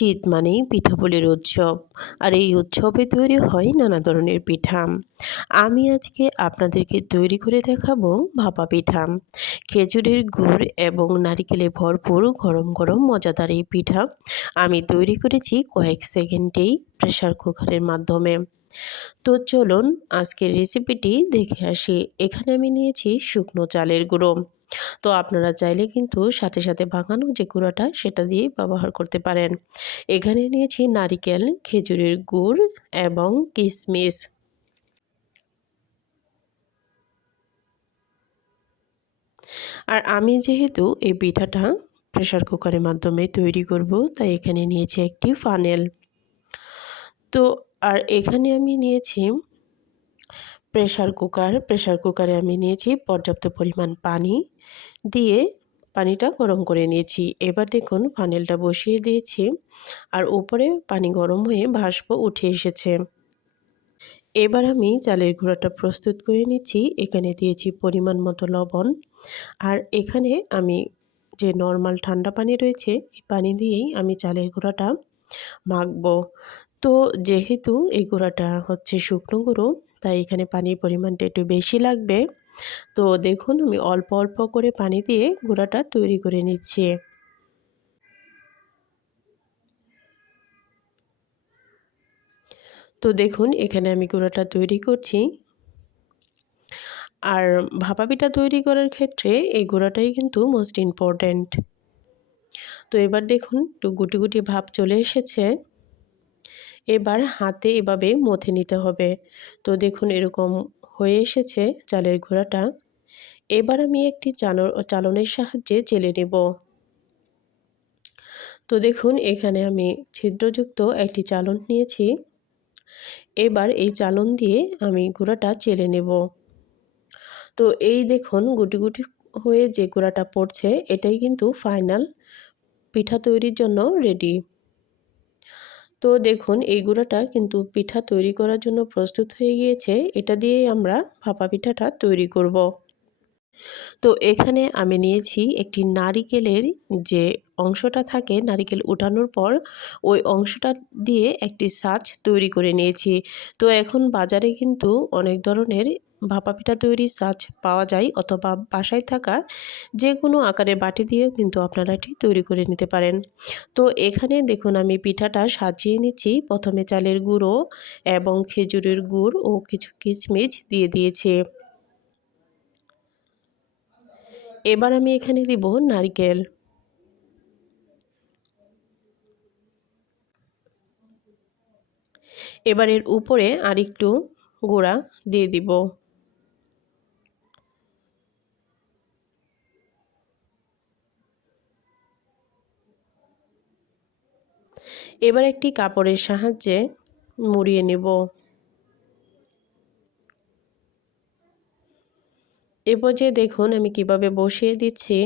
শীত মানেই পিঠাপুলির উৎসব। আর এই উৎসবে তৈরি হয় নানা ধরনের পিঠা। আমি আজকে আপনাদেরকে তৈরি করে দেখাবো ভাপা পিঠা। খেজুরের গুড় এবং নারিকেলে ভরপুর গরম গরম মজাদার এই পিঠা আমি তৈরি করেছি কয়েক সেকেন্ডেই প্রেসার কুকারের মাধ্যমে। তো চলুন আজকের রেসিপিটি দেখে আসি। এখানে আমি নিয়েছি শুকনো চালের গুঁড়ো। তো আপনারা চাইলে কিন্তু সাথে সাথে ভাঙানো যে গুঁড়োটা সেটা দিয়ে ব্যবহার করতে পারেন। এখানে নিয়েছি নারিকেল, খেজুরের গুড় এবং কিশমিশ। আর আমি যেহেতু এই পিঠাটা প্রেসার কুকারের মাধ্যমে তৈরি করব, তাই এখানে নিয়েছি একটি ফানেল। তো আর এখানে আমি নিয়েছি প্রেসার কুকারে আমি নিয়েছি পর্যাপ্ত পরিমাণ পানি দিয়ে পানিটা গরম করে নিয়েছি। এবার দেখুন ফানেলটা বসিয়ে দিয়েছি আর উপরে পানি গরম হয়ে ভাসপ উঠে এসেছে। এবার আমি চালের গুঁড়াটা প্রস্তুত করে নিচ্ছি। এখানে দিয়েছি পরিমাণ মতো লবণ। আর এখানে আমি যে নর্মাল ঠান্ডা পানি রয়েছে এই পানি দিয়েই আমি চালের গুঁড়াটা মাখবো। তো যেহেতু এই গুঁড়াটা হচ্ছে শুকনো গুঁড়ো, তাই এখানে পানির পরিমাণটা একটু বেশি লাগবে। তো দেখুন আমি অল্প অল্প করে পানি দিয়ে গুঁড়াটা তৈরি করে নিচ্ছি। তো দেখুন এখানে আমি গুঁড়াটা তৈরি করছি। আর ভাপা পিঠা তৈরি করার ক্ষেত্রে এই গুঁড়াটাই কিন্তু মোস্ট ইম্পর্ট্যান্ট। তো এবার দেখুন একটু গুটি গুটি ভাব চলে এসেছে। এবার হাতে এভাবে মথে নিতে হবে। তো দেখুন এরকম হয়ে এসেছে চালের গুঁড়াটা। এবার আমি একটি চালনের সাহায্যে চেলে নেব। তো দেখুন এখানে আমি ছিদ্রযুক্ত একটি চালন নিয়েছি। এবার এই চালন দিয়ে আমি গুঁড়াটা চেলে নেব। তো এই দেখুন গুটি গুটি হয়ে যে গুঁড়াটা পড়ছে এটাই কিন্তু ফাইনাল পিঠা তৈরির জন্য রেডি। তো দেখুন এই গুঁড়াটা কিন্তু পিঠা তৈরি করার জন্য প্রস্তুত হয়ে গিয়েছে। এটা দিয়েই আমরা ভাপা পিঠাটা তৈরি করব। তো এখানে আমি নিয়েছি একটি নারিকেলের যে অংশটা থাকে, নারিকেল উঠানোর পর ওই অংশটা দিয়ে একটি ছাঁচ তৈরি করে নিয়েছি। তো এখন বাজারে কিন্তু অনেক ধরনের ভাপা পিঠা তৈরির ছাঁচ পাওয়া যায়, অথবা বাসায় থাকা যে কোনো আকারের বাটি দিয়েও কিন্তু আপনারা এটি তৈরি করে নিতে পারেন। তো এখানে দেখুন আমি পিঠাটা সাজিয়ে নিচ্ছি। প্রথমে চালের গুঁড়ো এবং খেজুরের গুড় ও কিছু কিশমিশ দিয়ে দিয়েছি। এবার আমি এখানে দিব নারকেল। এবার এর উপরে আরেকটু গুঁড়া দিয়ে দিব। এবার একটি কাপড়ের সাহায্যে মুড়িয়ে নেব। এ পর্যায়ে দেখুন আমি কিভাবে বসিয়ে দিচ্ছি।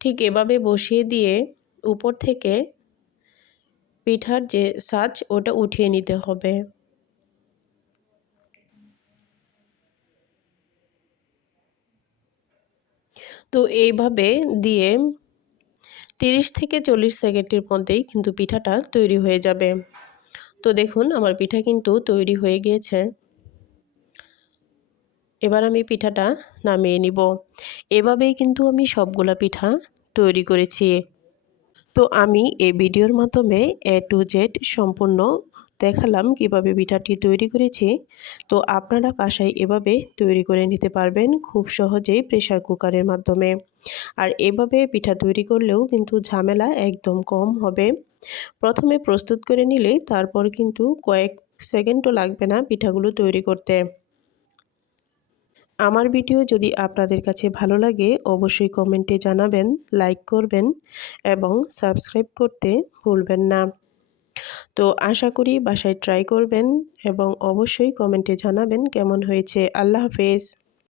ঠিক এভাবে বসিয়ে দিয়ে উপর থেকে পিঠার যে ছাঁচ ওটা উঠিয়ে নিতে হবে। তো এইভাবে দিয়ে 30 থেকে 40 সেকেন্ডের মধ্যেই কিন্তু পিঠাটা তৈরি হয়ে যাবে। তো দেখুন আমার পিঠা কিন্তু তৈরি হয়ে গিয়েছে। এবার আমি পিঠাটা নামিয়ে নিব। এভাবেই কিন্তু আমি সবগুলা পিঠা তৈরি করেছি। তো আমি এই ভিডিওর মাধ্যমে A to Z সম্পূর্ণ দেখালাম কিভাবে পিঠাটি তৈরি করেছি। তো আপনারা বাসায় এভাবে তৈরি করে নিতে পারবেন খুব সহজেই প্রেসার কুকারের মাধ্যমে। আর এভাবে পিঠা তৈরি করলেও কিন্তু ঝামেলা একদম কম হবে। প্রথমে প্রস্তুত করে নিলে তারপর কিন্তু কয়েক সেকেন্ডও লাগবে না পিঠাগুলো তৈরি করতে। আমার ভিডিও যদি আপনাদের কাছে ভালো লাগে অবশ্যই কমেন্টে জানাবেন, লাইক করবেন এবং সাবস্ক্রাইব করতে ভুলবেন না। তো আশা করি বাসায় ট্রাই করবেন এবং অবশ্যই কমেন্টে জানাবেন কেমন হয়েছে। আল্লাহ হাফেজ।